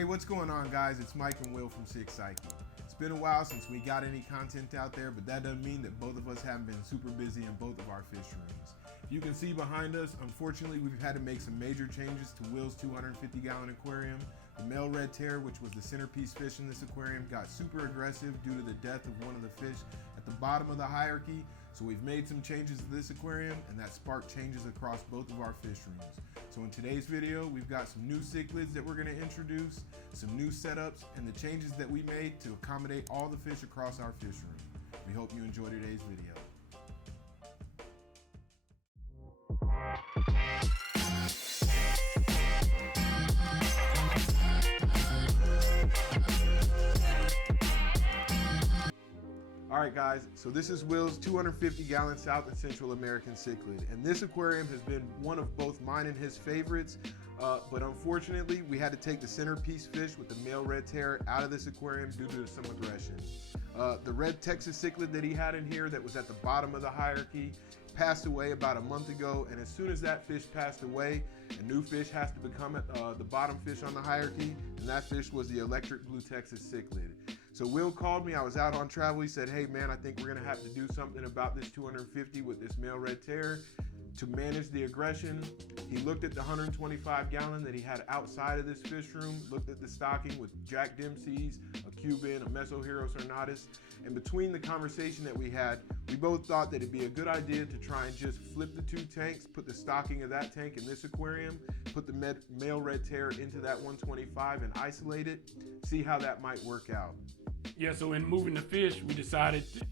Hey, what's going on, guys? It's Mike and Will from Six Cycle. It's been a while since we got any content out there, but that doesn't mean that both of us haven't been super busy in both of our fish rooms. You can see behind us, unfortunately, we've had to make some major changes to Will's 250-gallon aquarium. The male red tear, which was the centerpiece fish in this aquarium, got super aggressive due to the death of one of the fish at the bottom of the hierarchy. So we've made some changes to this aquarium, and that sparked changes across both of our fish rooms. So in today's video, we've got some new cichlids that we're going to introduce, some new setups, and the changes that we made to accommodate all the fish across our fish room. We hope you enjoy today's video. Alright guys, so this is Will's 250-gallon South and Central American cichlid, and this aquarium has been one of both mine and his favorites, but unfortunately we had to take the centerpiece fish with the male red tear out of this aquarium due to some aggression. The red Texas cichlid that he had in here that was at the bottom of the hierarchy passed away about a month ago, and as soon as that fish passed away, a new fish has to become the bottom fish on the hierarchy, and that fish was the electric blue Texas cichlid. So Will called me, I was out on travel, he said, hey man, I think we're gonna have to do something about this 250 with this male red tear to manage the aggression. He looked at the 125-gallon that he had outside of this fish room, looked at the stocking with Jack Dempsey's, a Cuban, a Mesoheros ornatus, and between the conversation that we had, we both thought that it'd be a good idea to try and just flip the two tanks, put the stocking of that tank in this aquarium, put the male red tear into that 125 and isolate it, see how that might work out. Yeah, so in moving the fish, we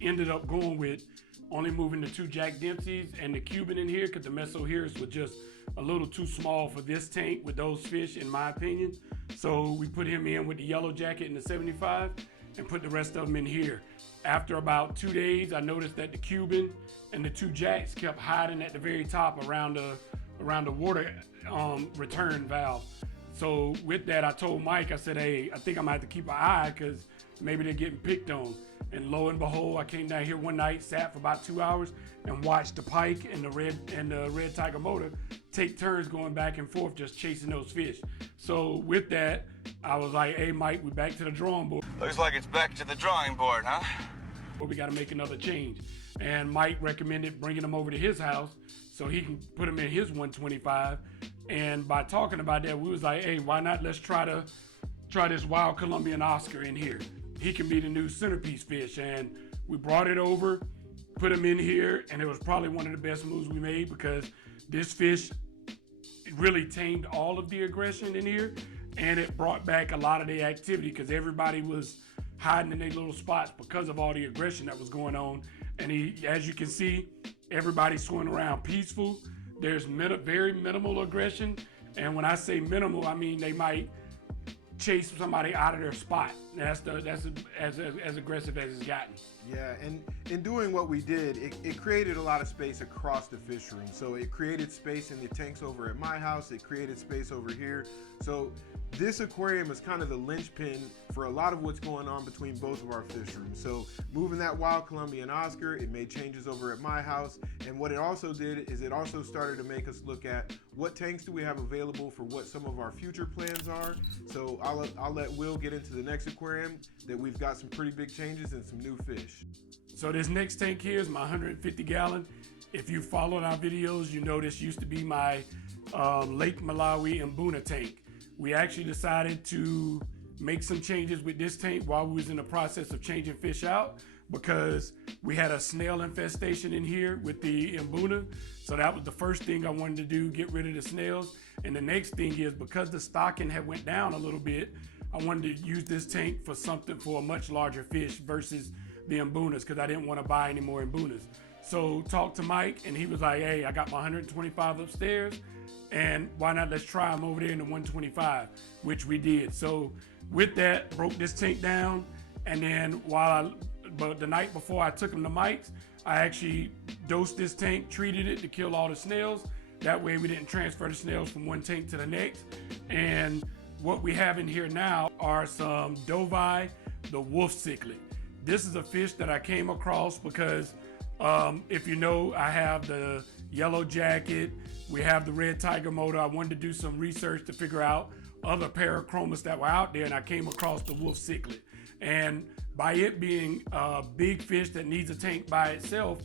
ended up going with only moving the two Jack Dempsey's and the Cuban in here because the Mesoheros was just a little too small for this tank with those fish, in my opinion. So we put him in with the yellow jacket and the 75 and put the rest of them in here. After about 2 days, I noticed that the Cuban and the two Jacks kept hiding at the very top around the water return valve. So with that, I told Mike, I said, hey, I think I'm gonna have to keep an eye because maybe they're getting picked on. And lo and behold, I came down here one night, sat for about 2 hours and watched the pike and the red tiger motor take turns going back and forth, just chasing those fish. So with that, I was like, hey Mike, we're back to the drawing board. Looks like it's back to the drawing board, huh? But we gotta make another change. And Mike recommended bringing them over to his house so he can put them in his 125. And by talking about that, we was like, hey, why not let's try this wild Colombian Oscar in here. He can be the new centerpiece fish. And we brought it over, put him in here, and it was probably one of the best moves we made because this fish really tamed all of the aggression in here, and it brought back a lot of the activity because everybody was hiding in their little spots because of all the aggression that was going on. And as you can see, everybody's swimming around peaceful. There's very minimal aggression. And when I say minimal, I mean they might chase somebody out of their spot. That's as aggressive as it's gotten. Yeah, and in doing what we did, it created a lot of space across the fish room. So it created space in the tanks over at my house, it created space over here. So this aquarium is kind of the linchpin for a lot of what's going on between both of our fish rooms. So moving that wild Colombian Oscar, it made changes over at my house. And what it also did is it also started to make us look at what tanks do we have available for what some of our future plans are. So I'll let Will get into the next aquarium that we've got some pretty big changes and some new fish. So this next tank here is my 150-gallon. If you followed our videos, you know this used to be my Lake Malawi and Mbuna tank. We actually decided to make some changes with this tank while we was in the process of changing fish out because we had a snail infestation in here with the Mbuna. So that was the first thing I wanted to do, get rid of the snails. And the next thing is because the stocking had went down a little bit, I wanted to use this tank for a much larger fish versus the Mbunas because I didn't want to buy any more Mbunas. So talked to Mike and he was like, hey, I got my 125 upstairs and why not let's try them over there in the 125, which we did. So with that, broke this tank down, and then but the night before I took them to Mike's, I actually dosed this tank, treated it to kill all the snails. That way we didn't transfer the snails from one tank to the next. And what we have in here now are some Dovi, the wolf cichlid. This is a fish that I came across because if you know, I have the yellow jacket, we have the red tiger motor. I wanted to do some research to figure out other parachromas that were out there, and I came across the wolf cichlid. And by it being a big fish that needs a tank by itself,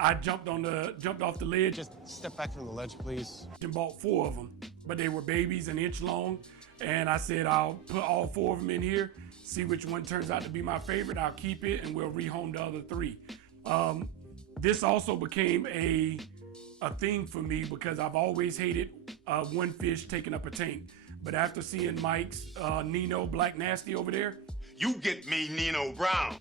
I jumped off the ledge. Just step back from the ledge, please. And bought 4 of them, but they were babies, an inch long. And I said, I'll put all 4 of them in here, see which one turns out to be my favorite. I'll keep it, and we'll rehome the other 3. This also became a thing for me because I've always hated one fish taking up a tank. But after seeing Mike's Nino Black Nasty over there, you get me Nino Brown,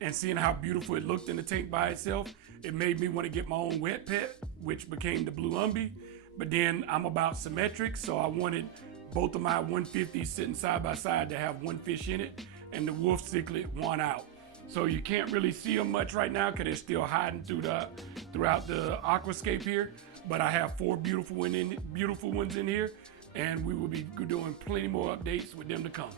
and seeing how beautiful it looked in the tank by itself, it made me want to get my own wet pet, which became the blue umbee. But then I'm about symmetric, so I wanted both of my 150s sitting side by side to have one fish in it, and the wolf cichlid won out. So you can't really see them much right now because they're still hiding throughout the aquascape here. But I have 4 beautiful ones in here, and we will be doing plenty more updates with them to come.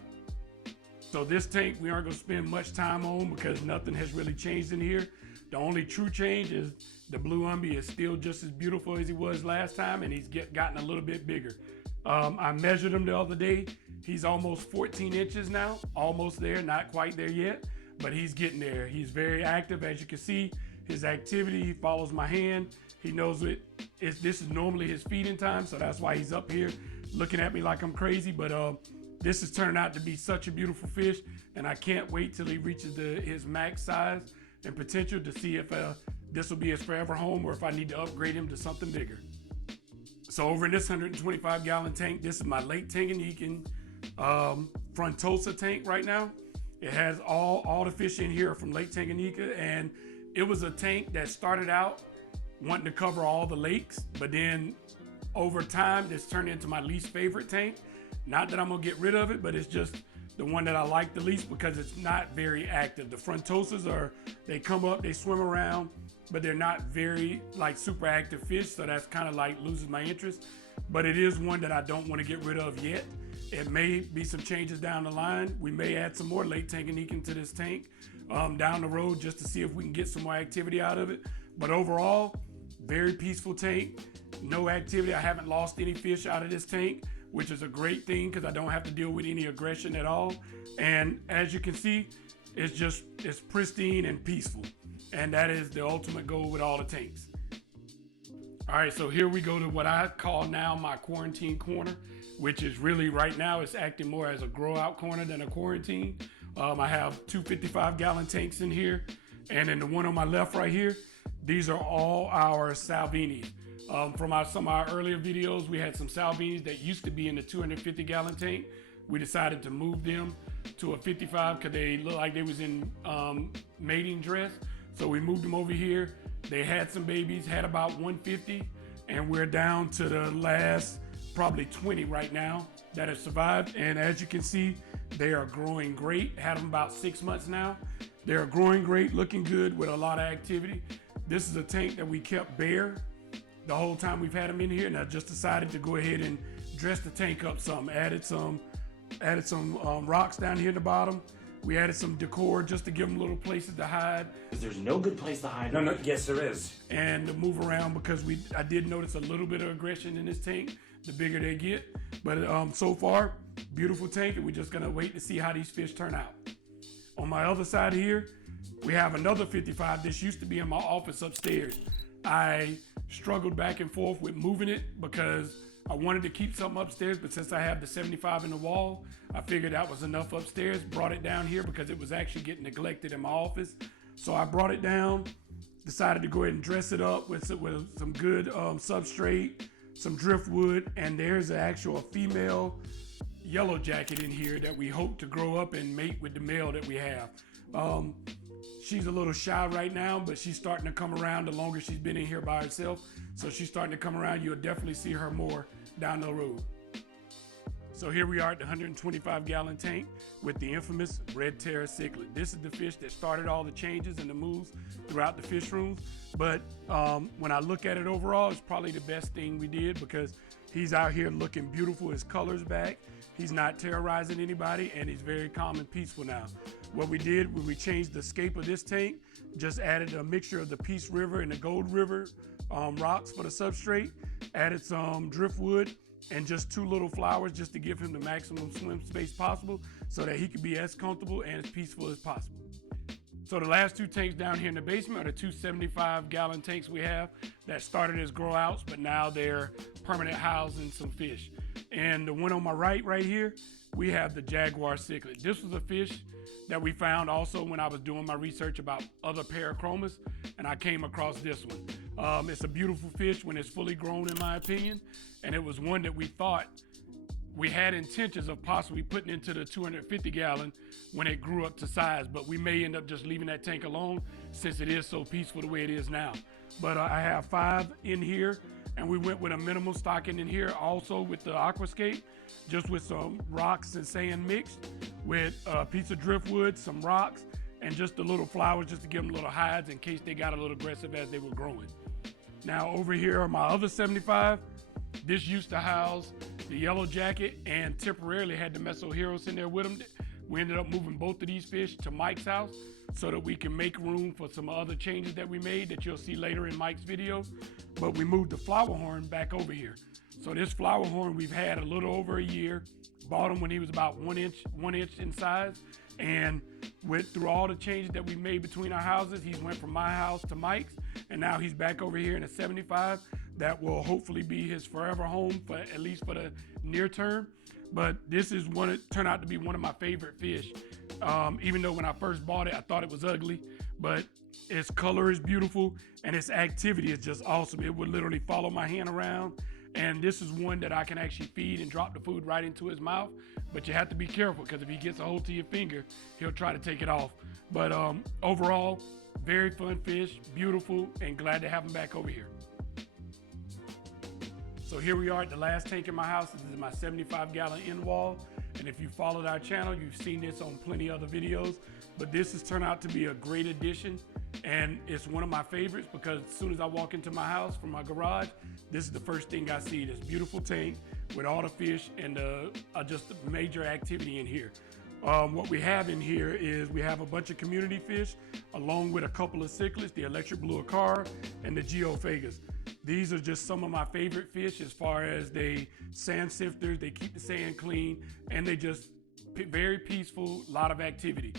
So this tank we aren't going to spend much time on because nothing has really changed in here. The only true change is the blue umbee is still just as beautiful as he was last time, and he's gotten a little bit bigger. I measured him the other day. He's almost 14 inches now, almost there, not quite there yet, but he's getting there. He's very active. As you can see, his activity, he follows my hand. He knows this is normally his feeding time, so that's why he's up here looking at me like I'm crazy. But this is turning out to be such a beautiful fish, and I can't wait till he reaches his max size and potential to see if this will be his forever home or if I need to upgrade him to something bigger. So over in this 125-gallon tank, this is my Lake Tanganyika Frontosa tank right now. It has all the fish in here from Lake Tanganyika, and it was a tank that started out wanting to cover all the lakes, but then over time, this turned into my least favorite tank. Not that I'm gonna get rid of it, but it's just the one that I like the least because it's not very active. The Frontosas they come up, they swim around, but they're not very super active fish, so that's kind of loses my interest. But it is one that I don't want to get rid of yet. It may be some changes down the line. We may add some more Lake Tanganyika into this tank down the road just to see if we can get some more activity out of it. But overall, very peaceful tank, no activity. I haven't lost any fish out of this tank, which is a great thing because I don't have to deal with any aggression at all. And as you can see, it's pristine and peaceful. And that is the ultimate goal with all the tanks. All right, so here we go to what I call now my quarantine corner, which is really right now it's acting more as a grow out corner than a quarantine. I have 2 55-gallon tanks in here, and in the one on my left right here, these are all our Salvinis. From some of our earlier videos, we had some Salvinis that used to be in the 250-gallon tank. We decided to move them to a 55 because they looked like they was in mating dress. So we moved them over here. They had some babies, had about 150, and we're down to the last probably 20 right now that have survived. And as you can see, they are growing great. Had them about 6 months now. They're growing great, looking good with a lot of activity. This is a tank that we kept bare the whole time we've had them in here, and I just decided to go ahead and dress the tank up some. Added some rocks down here in the bottom. We added some decor just to give them little places to hide. There's no good place to hide. No, yes there is. And to move around because I did notice a little bit of aggression in this tank, the bigger they get. But so far, beautiful tank, and we're just gonna wait to see how these fish turn out. On my other side here, we have another 55. This used to be in my office upstairs. I struggled back and forth with moving it because I wanted to keep something upstairs, but since I have the 75 in the wall, I figured that was enough upstairs. Brought it down here because it was actually getting neglected in my office. So I brought it down, decided to go ahead and dress it up with some good substrate, some driftwood, and there's an actual female yellow jacket in here that we hope to grow up and mate with the male that we have. She's a little shy right now, but she's starting to come around the longer she's been in here by herself. So she's starting to come around. You'll definitely see her more down the road. So here we are at the 125-gallon tank with the infamous red terror cichlid. This is the fish that started all the changes and the moves throughout the fish rooms. But when I look at it overall, it's probably the best thing we did because he's out here looking beautiful. His color's back. He's not terrorizing anybody, and he's very calm and peaceful now. What we did when we changed the scape of this tank, just added a mixture of the Peace River and the Gold River rocks for the substrate, added some driftwood, and just 2 little flowers just to give him the maximum swim space possible so that he can be as comfortable and as peaceful as possible. So the last 2 tanks down here in the basement are the 2 75-gallon tanks we have that started as grow outs, but now they're permanent housing some fish. And the one on my right here, we have the Jaguar cichlid. This was a fish that we found also when I was doing my research about other parachromas, and I came across this one. It's a beautiful fish when it's fully grown, in my opinion, and it was one that we thought we had intentions of possibly putting into the 250-gallon when it grew up to size, but we may end up just leaving that tank alone since it is so peaceful the way it is now. But I have 5 in here, and we went with a minimal stocking in here also with the aquascape, just with some rocks and sand mixed with a piece of driftwood, some rocks, and just the little flowers just to give them little hides in case they got a little aggressive as they were growing. Now over here are my other 75. This used to house the yellow jacket and temporarily had the Mesoheros in there with them. We ended up moving both of these fish to Mike's house so that we can make room for some other changes that we made that you'll see later in Mike's video. But we moved the flowerhorn back over here. So this flowerhorn we've had a little over a year. Bought him when he was about 1 inch in size, and went through all the changes that we made between our houses. He's went from my house to Mike's, and now he's back over here in a 75 that will hopefully be his forever home, for at least for the near term. But this is one, it turned out to be one of my favorite fish. Even though when I first bought it, I thought it was ugly, but its color is beautiful and its activity is just awesome. It would literally follow my hand around. And this is one that I can actually feed and drop the food right into his mouth. But you have to be careful because if he gets a hold to your finger, he'll try to take it off. But overall, very fun fish, beautiful, and glad to have him back over here. So here we are at the last tank in my house. This is my 75-gallon end wall. And if you followed our channel, you've seen this on plenty of other videos. But this has turned out to be a great addition. And it's one of my favorites because as soon as I walk into my house from my garage, this is the first thing I see, this beautiful tank with all the fish and just major activity in here. What we have in here is we have a bunch of community fish along with a couple of cichlids, the electric blue acar and the geophagus. These are just some of my favorite fish as far as they sand sifters, they keep the sand clean, and they just very peaceful, lot of activity.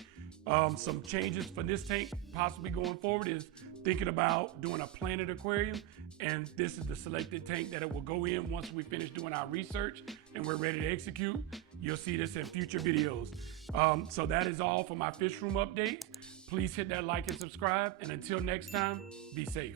Some changes for this tank possibly going forward is thinking about doing a planted aquarium, and this is the selected tank that it will go in once we finish doing our research and we're ready to execute. You'll see this in future videos. So that is all for my fish room update. Please hit that like and subscribe, and until next time, be safe.